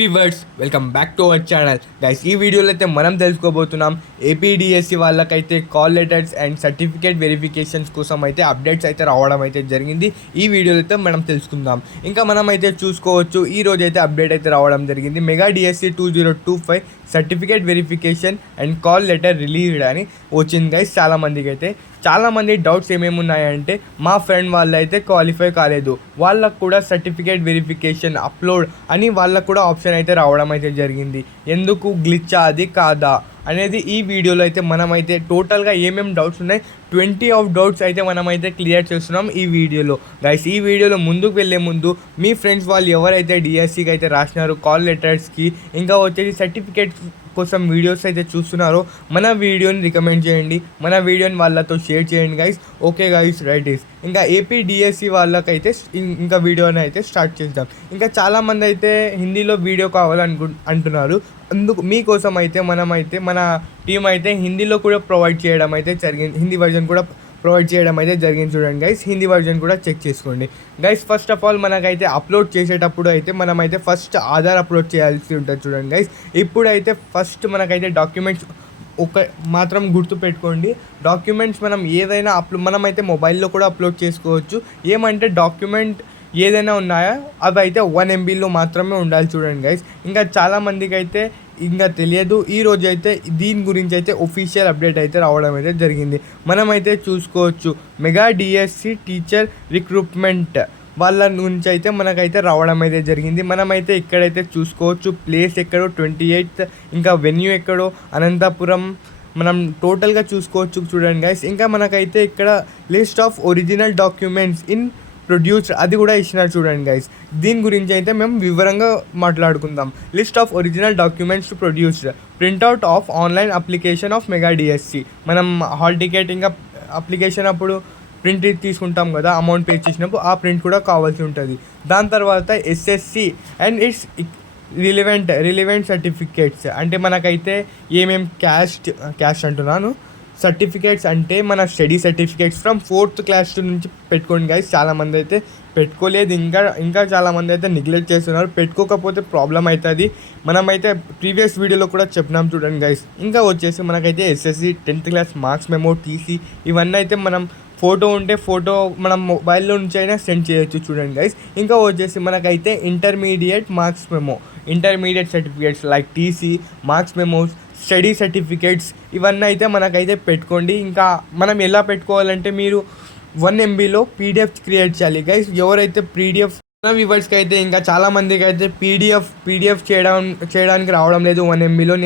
Viewers welcome back to our channel guys. ఈ వీడియోలో అయితే మనం తెలుసుకోబోతున్నాం ఏపీడిఎస్సి వాళ్ళకైతే call letters and certificate verifications కోసం అయితే అప్డేట్స్ అయితే రావడం అయితే జరిగింది. ఈ వీడియోలో అయితే మనం తెలుసుకుందాం. ఇంకా మనం అయితే చూసుకోవచ్చు, ఈ రోజు అయితే అప్డేట్ అయితే రావడం జరిగింది. Mega DSC 2025 certificate verification and call letter released అని వచ్చింది గైస్. చాలామంది డౌట్స్ ఏమేమి ఉన్నాయంటే, మా ఫ్రెండ్ వాళ్ళు అయితే క్వాలిఫై కాలేదు, వాళ్ళకు కూడా సర్టిఫికేట్ వెరిఫికేషన్ అప్లోడ్ అని వాళ్ళకు కూడా ఆప్షన్ అయితే రావడం అయితే జరిగింది. ఎందుకు గ్లిచ్ అది కాదా అనేది ఈ వీడియోలో అయితే మనమైతే టోటల్గా ఏమేమి డౌట్స్ ఉన్నాయి 20 ఆఫ్ డౌట్స్ అయితే మనమైతే క్లియర్ చేస్తున్నాం ఈ వీడియోలో గైస్. ఈ వీడియోలో ముందుకు వెళ్ళే ముందు మీ ఫ్రెండ్స్ వాళ్ళు ఎవరైతే డిఎస్సికి అయితే రాసినారు కాల్ లెటర్స్కి, ఇంకా వచ్చేసి సర్టిఫికేట్ కోసం వీడియోస్ అయితే చూస్తున్నారో మన వీడియోని రికమెండ్ చేయండి, మన వీడియోని వాళ్ళతో షేర్ చేయండి guys. Okay guys, right is. ఇంకా ఏపీ డిఎస్సి వాళ్ళకైతే ఇంకా వీడియోని అయితే స్టార్ట్ చేద్దాం. ఇంకా చాలామంది అయితే హిందీలో వీడియో అంటున్నారు. అందుకు మీకోసం అయితే మన టీం అయితే హిందీలో కూడా ప్రొవైడ్ చేయడం అయితే జరిగింది, హిందీ వర్జన్ కూడా ప్రొవైడ్ చేయడం అయితే జరిగింది. చూడండి గైస్, హిందీ వర్జన్ కూడా చెక్ చేసుకోండి గైస్. ఫస్ట్ ఆఫ్ ఆల్ మనకైతే అప్లోడ్ చేసేటప్పుడు అయితే మనమైతే ఫస్ట్ ఆధార్ అప్లోడ్ చేయాల్సి ఉంటుంది. చూడండి గైస్, ఇప్పుడైతే ఫస్ట్ మనకైతే డాక్యుమెంట్స్ మాత్రం గుర్తుపెట్టుకోండి. డాక్యుమెంట్స్ మనం ఏదైనా మనమైతే మొబైల్లో కూడా అప్లోడ్ చేసుకోవచ్చు. ఏమంటే డాక్యుమెంట్ ఏదైనా ఉన్నాయా అవి అయితే 1 MBలో మాత్రమే ఉండాలి. చూడండి గైస్, ఇంకా చాలామందికి అయితే ఇంకా తెలియదు. ఈరోజు అయితే దీని గురించి అయితే ఒఫీషియల్ అప్డేట్ అయితే రావడం అయితే జరిగింది. మనమైతే చూసుకోవచ్చు, మెగా డిఎస్సి టీచర్ రిక్రూట్మెంట్ వాళ్ళ నుంచి అయితే మనకైతే రావడం అయితే జరిగింది. మనమైతే ఇక్కడైతే చూసుకోవచ్చు, ప్లేస్ ఎక్కడో 28, ఇంకా వెన్యూ ఎక్కడో అనంతపురం మనం టోటల్గా చూసుకోవచ్చు. చూడండి గైస్, ఇంకా మనకైతే ఇక్కడ list of original documents in produced అది కూడా ఇచ్చినారు. చూడండి గైస్, దీని గురించి అయితే మేము వివరంగా మాట్లాడుకుందాం. List of original documents to produced, printout of online application of mega DSC. మనం హాల్ టికెట్ ఇంకా అప్లికేషన్ అప్పుడు ప్రింట్ తీసుకుంటాం కదా, అమౌంట్ పే చేసినప్పుడు ఆ ప్రింట్ కూడా కావాల్సి ఉంటుంది. దాని తర్వాత SSC and it's relevant certificates, అంటే మనకైతే ఏమేమి క్యాస్ట్ అంటున్నాను సర్టిఫికేట్స్ అంటే మన study certificates from 4th class నుంచి పెట్టుకోండి గైస్. చాలామంది అయితే పెట్టుకోలేదు, ఇంకా చాలామంది అయితే నెగ్లెక్ట్ చేస్తున్నారు. పెట్టుకోకపోతే ప్రాబ్లం అవుతుంది. మనమైతే ప్రీవియస్ వీడియోలో కూడా చెప్పినాం. చూడండి గైస్, ఇంకా వచ్చేసి మనకైతే SSC 10th class marks memo, TC ఇవన్నీ అయితే మనం ఫోటో ఉంటే ఫోటో మనం మొబైల్లో నుంచి అయినా సెండ్ చేయొచ్చు. చూడండి గైస్, ఇంకా వచ్చేసి మనకైతే intermediate marks memo, intermediate certificates like TC, marks memos, study certificates ఇవన్నీ అయితే మనకైతే పెట్టుకోండి. ఇంకా మనం ఎలా పెట్టుకోవాలంటే, మీరు 1 MBలో పీడిఎఫ్ క్రియేట్ చేయాలి గైస్. ఎవరైతే పీడిఎఫ్ వ్యూవర్స్కి అయితే ఇంకా చాలామందికి అయితే పీడిఎఫ్ చేయడానికి రావడం లేదు 1 MBలో.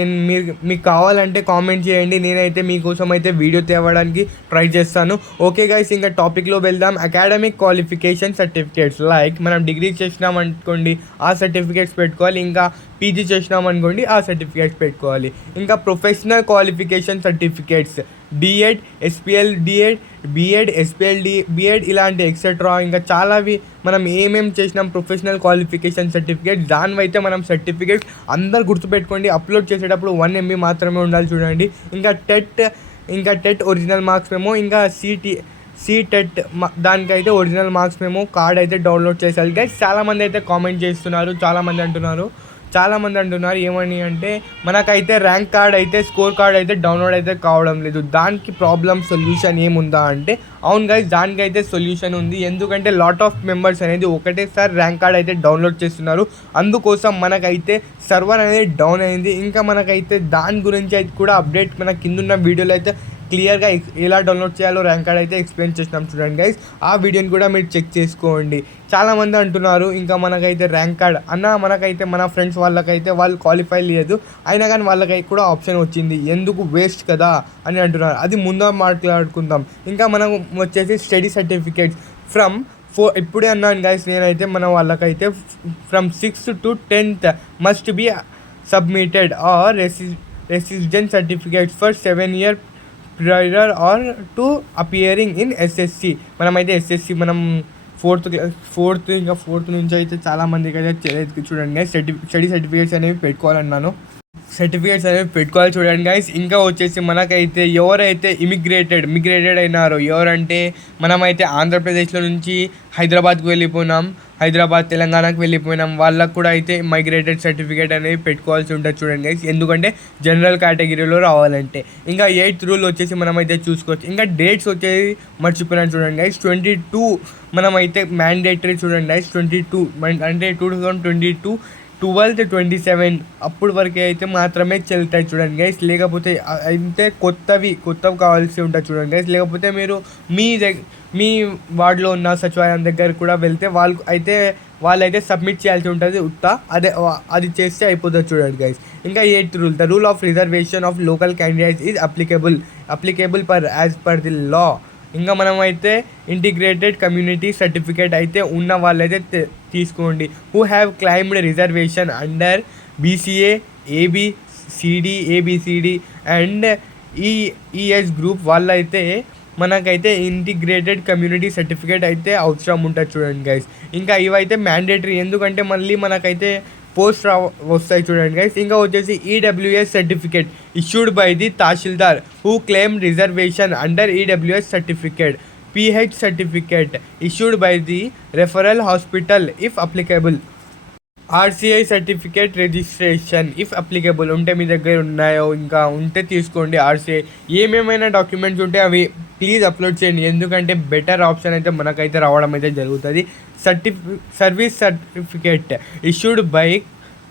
మీకు కావాలంటే కామెంట్ చేయండి, నేనైతే మీకోసం అయితే వీడియో తేవడానికి ట్రై చేస్తాను. ఓకే గైస్, ఇంకా టాపిక్లో వెళ్దాం. అకాడమిక్ క్వాలిఫికేషన్ సర్టిఫికేట్స్ లైక్ మనం డిగ్రీ చేసినాం అనుకోండి ఆ సర్టిఫికేట్స్ పెట్టుకోవాలి, ఇంకా పీజీ చేసినాం అనుకోండి ఆ సర్టిఫికేట్స్ పెట్టుకోవాలి. ఇంకా professional qualification certificates DEd, SPL DEd, BEd, SPL BEd ఇలాంటి ఎక్సెట్రా ఇంకా చాలావి మనం ఏమేమి చేసినాం ప్రొఫెషనల్ క్వాలిఫికేషన్ సర్టిఫికేట్, దానివైతే మనం సర్టిఫికేట్ అందరు గుర్తుపెట్టుకోండి. అప్లోడ్ చేసేటప్పుడు 1 MB మాత్రమే ఉండాలి. చూడండి, ఇంకా టెట్ ఒరిజినల్ మార్క్స్ మేము, ఇంకా సీటెట్ దానికైతే ఒరిజినల్ మార్క్స్ మేము కార్డ్ అయితే డౌన్లోడ్ చేసాలి గైస్. చాలామంది అయితే కామెంట్ చేస్తున్నారు, చాలామంది అంటున్నారు ఏమని అంటే, మనకైతే ర్యాంక్ కార్డ్ అయితే స్కోర్ కార్డ్ అయితే డౌన్లోడ్ అయితే కావడం లేదు. దానికి సొల్యూషన్ ఏముందా అంటే, అవును గైస్, దానికైతే సొల్యూషన్ ఉంది. ఎందుకంటే లాట్ ఆఫ్ మెంబర్స్ అనేది ఒకటేసారి ర్యాంక్ కార్డ్ అయితే డౌన్లోడ్ చేస్తున్నారు. అందుకోసం మనకైతే సర్వర్ అనేది డౌన్ అయింది. ఇంకా మనకైతే దాని గురించి అయితే కూడా అప్డేట్ మన కిందున్న వీడియోలో అయితే క్లియర్గా ఎలా డౌన్లోడ్ చేయాలో ర్యాంక్ కార్డ్ అయితే ఎక్స్ప్లెయిన్ చేసినాం. చూడండి గైస్, ఆ వీడియోని కూడా మీరు చెక్ చేసుకోండి. చాలామంది అంటున్నారు ఇంకా మనకైతే ర్యాంక్ కార్డ్ మనకైతే మన ఫ్రెండ్స్ వాళ్ళకైతే వాళ్ళు క్వాలిఫై లేదు, అయినా కానీ వాళ్ళకైతే కూడా ఆప్షన్ వచ్చింది, ఎందుకు వేస్ట్ కదా అని అంటున్నారు. అది ముందు మాట్లాడుకుందాం. ఇంకా మనం వచ్చేసి స్టడీ సర్టిఫికేట్స్ ఇప్పుడే అన్నాను గైస్, నేనైతే మన వాళ్ళకైతే from 6th to 10th must be submitted or residence certificates for 7 year prior or to appearing in SSC. మనమైతే ఎస్ఎస్సి మనం 4th నుంచి అయితే చాలామందికి అయితే చూడండి స్టడీ సర్టిఫికేట్స్ అనేవి పెట్టుకోవాలన్నాను. సర్టిఫికేట్స్ అనేవి పెట్టుకోవాలి చూడండి గైస్. ఇంకా వచ్చేసి మనకైతే ఎవరైతే మిగ్రేటెడ్ అయినారో, ఎవరంటే మనమైతే ఆంధ్రప్రదేశ్లో నుంచి హైదరాబాద్కి వెళ్ళిపోయినాం, హైదరాబాద్ తెలంగాణకి వెళ్ళిపోయినాం, వాళ్ళకు కూడా అయితే మైగ్రేటెడ్ సర్టిఫికేట్ అనేది పెట్టుకోవాల్సి ఉంటుంది చూడండి గైస్, ఎందుకంటే జనరల్ కేటగిరీలో రావాలంటే. ఇంకా 8th రూల్ వచ్చేసి మనమైతే చూసుకోవచ్చు. ఇంకా డేట్స్ వచ్చేసి మర్చిపోయినాను చూడండి గైస్. 22 మనమైతే మ్యాండేటరీ చూడండి గైస్. 22 అంటే 2022 12th 27 అప్పుడు వరకే అయితే మాత్రమే చెల్తాయి చూడండి గైస్. లేకపోతే అయితే కొత్తవి కావాల్సి ఉంటుంది చూడండి గైస్. లేకపోతే మీరు మీ వార్డులో ఉన్న సచివాలయం దగ్గర కూడా వెళ్తే వాళ్ళైతే సబ్మిట్ చేయాల్సి ఉంటుంది. అది చేస్తే అయిపోతుంది చూడండి గైస్. ఇంకా 8th rule, the rule of reservation of local candidates is applicable as per the law. ఇంకా మనమైతే ఇంటిగ్రేటెడ్ కమ్యూనిటీ సర్టిఫికేట్ అయితే ఉన్న వాళ్ళైతే తీసుకోండి. Who have claimed reservation under BCA ABCD and ES group వాళ్ళైతే మనకైతే ఇంటిగ్రేటెడ్ కమ్యూనిటీ సర్టిఫికేట్ అయితే అవసరం ఉంటుంది చూడండి గైస్. ఇంకా ఇవైతే మ్యాండేటరీ, ఎందుకంటే మళ్ళీ మనకైతే పోస్ట్ వస్తాయి చూడండి గైస్. ఇంకా వచ్చేసి EWS certificate issued by the tahsildar who claim reservation under EWS certificate. PH certificate issued by the referral hospital if applicable. RCI certificate registration if applicable ఉంటే మీ దగ్గర ఉన్నాయో ఇంకా ఉంటే తీసుకోండి. RCI ఏమేమైనా డాక్యుమెంట్స్ ఉంటే అవి ప్లీజ్ అప్లోడ్ చేయండి, ఎందుకంటే బెటర్ ఆప్షన్ అయితే మనకైతే రావడం అయితే జరుగుతుంది. Service certificate issued by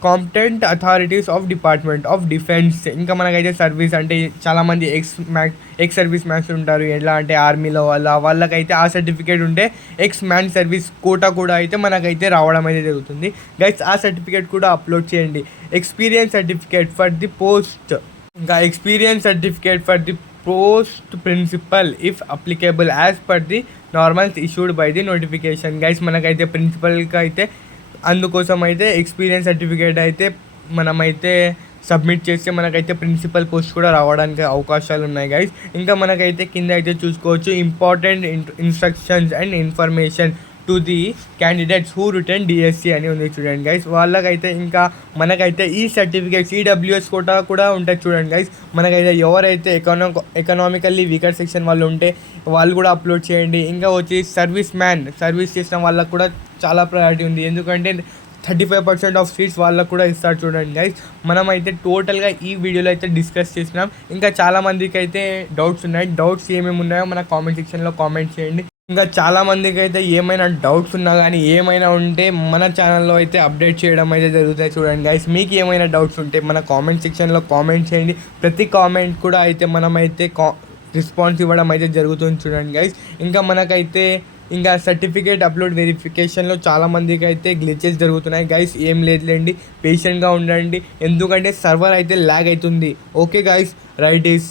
competent authorities of department of defence. ఇంకా మనకైతే సర్వీస్ అంటే చాలామంది ఎక్స్ సర్వీస్ మ్యాన్స్ ఉంటారు, ఎలా అంటే ఆర్మీలో వాళ్ళకైతే ఆ సర్టిఫికేట్ ఉంటే ఎక్స్ మ్యాన్ సర్వీస్ కోటా కూడా అయితే మనకైతే రావడం అయితే జరుగుతుంది గైస్. ఆ సర్టిఫికేట్ కూడా అప్లోడ్ చేయండి. Experience certificate for the post, ఇంకా experience certificate for the post principal if applicable as per the normals issued by the notification. Guys మనకైతే ప్రిన్సిపల్కి అయితే అందుకోసం అయితే ఎక్స్పీరియన్స్ సర్టిఫికేట్ అయితే మనమైతే సబ్మిట్ చేస్తే మనకైతే ప్రిన్సిపల్ పోస్ట్ కూడా రావడానికి అవకాశాలు ఉన్నాయి గైస్. ఇంకా మనకైతే కింద అయితే చూసుకోవచ్చు important instructions and information to the candidates who return DSC అని ఉంది చూడండి గైస్. వాళ్ళకైతే ఇంకా మనకైతే ఈ సర్టిఫికేట్స్ EWS కోటా కూడా ఉంటుంది చూడండి గైస్. మనకైతే ఎవరైతే ఎకనామికల్లీ వీకర్ సెక్షన్ వాళ్ళు ఉంటే వాళ్ళు కూడా అప్లోడ్ చేయండి. ఇంకా వచ్చి సర్వీస్ చేసిన వాళ్ళకు కూడా చాలా ప్రయారిటీ ఉంది, ఎందుకంటే 35% ఆఫ్ సీట్స్ వాళ్ళకు కూడా ఇస్తారు చూడండి గైస్. మనమైతే టోటల్గా ఈ వీడియోలో అయితే డిస్కస్ చేసినాం. ఇంకా చాలామందికి అయితే డౌట్స్ ఉన్నాయి. డౌట్స్ ఏమేమి ఉన్నాయో మన కామెంట్ సెక్షన్లో కామెంట్ చేయండి. ఇంకా చాలామందికి అయితే ఏమైనా డౌట్స్ ఉన్నా కానీ ఏమైనా ఉంటే మన ఛానల్లో అయితే అప్డేట్ చేయడం అయితే జరుగుతాయి చూడండి గైస్. మీకు ఏమైనా డౌట్స్ ఉంటే మన కామెంట్ సెక్షన్లో కామెంట్ చేయండి. ప్రతి కామెంట్ కూడా అయితే మనమైతే రెస్పాన్స్ ఇవ్వడం అయితే జరుగుతుంది చూడండి గైస్. ఇంకా మనకైతే ఇంకా సర్టిఫికేట్ అప్లోడ్ వెరిఫికేషన్లో చాలామందికి అయితే గ్లిచెస్ జరుగుతున్నాయి గైస్. ఏం లేదులేండి, పేషెంట్గా ఉండండి, ఎందుకంటే సర్వర్ అయితే ల్యాగ్ అవుతుంది. Okay guys, right is